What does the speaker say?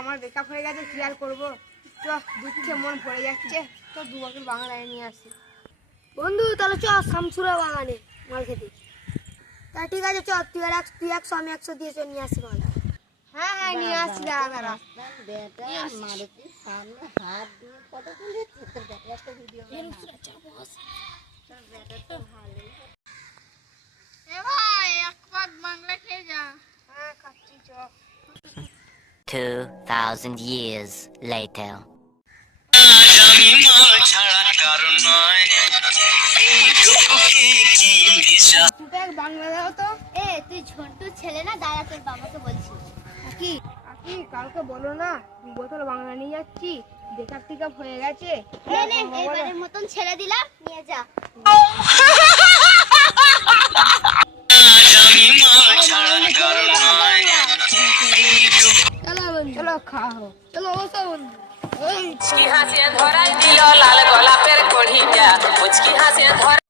আমার ব্রেকআপ হয়ে গেছে, কি আর করব? চ দুঃখে মন পড়ে যাচ্ছে। তো দু বছর বাংলায় নিয়ে আসি। বন্ধু, তাহলে চ শামসুরা বাগানে খেতে। তা ঠিক আছে চ তুই আর এক তুই একশো, আমি একশো দিয়ে চল, নিয়ে আসি মাল। হ্যাঁ হ্যাঁ নিয়ে আসছি দাঁড়া দাঁড়া খাচ্ছি চ 2,000 years later. বাংলা দাও তো এ তুই ঝন্টুর ছেলে না? দাঁড়া তোর বাবাকে বলছি। কি কি কালকে বলো না। দু বোতল বাংলা নিয়ে যাচ্ছি। ব্রেকআপ টিকআপ হয়ে গেছে। নে নে এইবারের মতন ছেড়ে দিলাম। নিয়ে যা। रखा हो। चलो, वो सब मुचकी हासे धराई दियो लाल गोला पर गोलापेर कोढ़िया मुचकी हासे धर